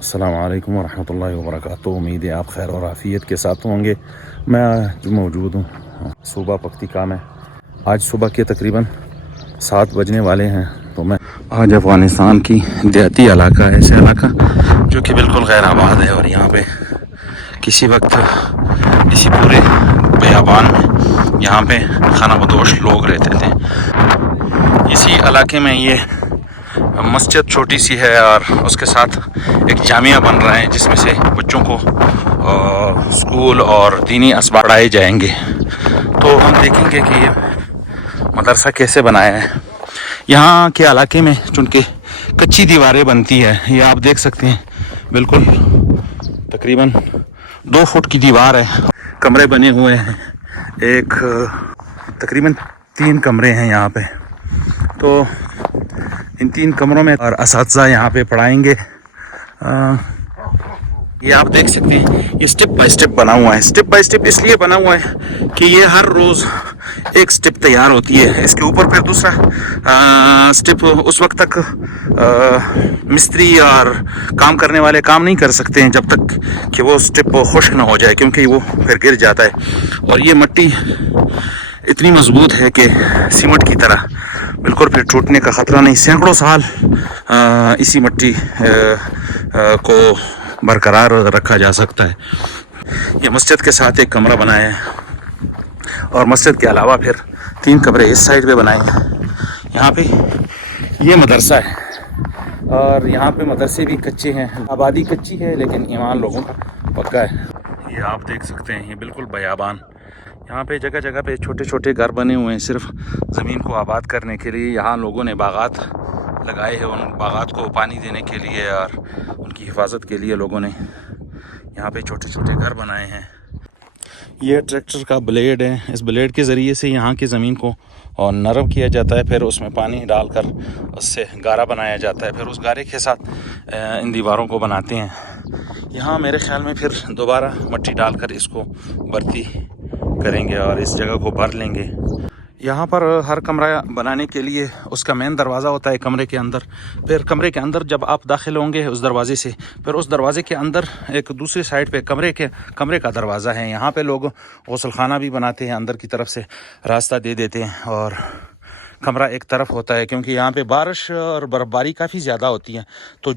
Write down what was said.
السلام علیکم ورحمۃ اللہ وبرکاتہ. امید ہے آپ خیر اور عافیت کے ساتھ ہوں گے. میں جو موجود ہوں صوبہ پکتیکا میں. آج صبح کے تقریباً 7 بجنے والے ہیں. تو میں آج افغانستان کی دیہاتی علاقہ ہے، ایسے علاقہ جو کہ بالکل غیر آباد ہے، اور یہاں پہ کسی وقت اسی پورے بیابان میں یہاں پہ خانہ بدوش لوگ رہتے تھے. اسی علاقے میں یہ مسجد چھوٹی سی ہے، اور اس کے ساتھ ایک جامعہ بن رہا ہے جس میں سے بچوں کو اسکول اور دینی اسباق پڑھائے جائیں گے. تو ہم دیکھیں گے کہ یہ مدرسہ کیسے بنایا ہے. یہاں کے علاقے میں چونکہ کچی دیواریں بنتی ہے، یہ آپ دیکھ سکتے ہیں بالکل تقریباً 2 فٹ کی دیوار ہے. کمرے بنے ہوئے ہیں، ایک تقریباً 3 کمرے ہیں یہاں پہ. تو ان 3 کمروں میں اور اساتذہ یہاں پہ پڑھائیں گے. یہ آپ دیکھ سکتے ہیں یہ سٹیپ بائی سٹیپ بنا ہوا ہے. سٹیپ بائی سٹیپ اس لیے بنا ہوا ہے کہ یہ ہر روز ایک سٹیپ تیار ہوتی ہے. اس کے اوپر پھر دوسرا سٹیپ اس وقت تک مستری اور کام کرنے والے کام نہیں کر سکتے ہیں جب تک کہ وہ سٹیپ خشک نہ ہو جائے، کیونکہ وہ پھر گر جاتا ہے. اور یہ مٹی اتنی مضبوط ہے کہ سیمنٹ کی طرح بالکل پھر ٹوٹنے کا خطرہ نہیں. سینکڑوں سال اسی مٹی کو برقرار رکھا جا سکتا ہے. یہ مسجد کے ساتھ ایک کمرہ بنایا ہے، اور مسجد کے علاوہ پھر 3 کمرے اس سائڈ پہ بنائے ہیں. یہاں پہ یہ مدرسہ ہے، اور یہاں پہ مدرسے بھی کچے ہیں. آبادی کچی ہے لیکن ایمان لوگوں کا پکا ہے. یہ آپ دیکھ سکتے ہیں یہ بالکل بیابان. یہاں پہ جگہ جگہ پہ چھوٹے چھوٹے گھر بنے ہوئے ہیں صرف زمین کو آباد کرنے کے لیے. یہاں لوگوں نے باغات لگائے ہیں، ان باغات کو پانی دینے کے لیے اور ان کی حفاظت کے لیے لوگوں نے یہاں پہ چھوٹے چھوٹے گھر بنائے ہیں. یہ ٹریکٹر کا بلیڈ ہے. اس بلیڈ کے ذریعے سے یہاں کی زمین کو نرم کیا جاتا ہے، پھر اس میں پانی ڈال کر اس سے گارا بنایا جاتا ہے. پھر اس گارے کے ساتھ ان دیواروں کو بناتے ہیں. یہاں میرے خیال میں پھر دوبارہ مٹی ڈال کر اس کو بھرتی کریں گے اور اس جگہ کو بھر لیں گے. یہاں پر ہر کمرہ بنانے کے لیے اس کا مین دروازہ ہوتا ہے کمرے کے اندر. پھر کمرے کے اندر جب آپ داخل ہوں گے اس دروازے سے، پھر اس دروازے کے اندر ایک دوسری سائڈ پہ کمرے کا دروازہ ہے. یہاں پہ لوگ غسل خانہ بھی بناتے ہیں، اندر کی طرف سے راستہ دے دیتے ہیں، اور کمرہ ایک طرف ہوتا ہے کیونکہ یہاں پہ بارش اور برف باری کافی زیادہ ہوتی ہے. تو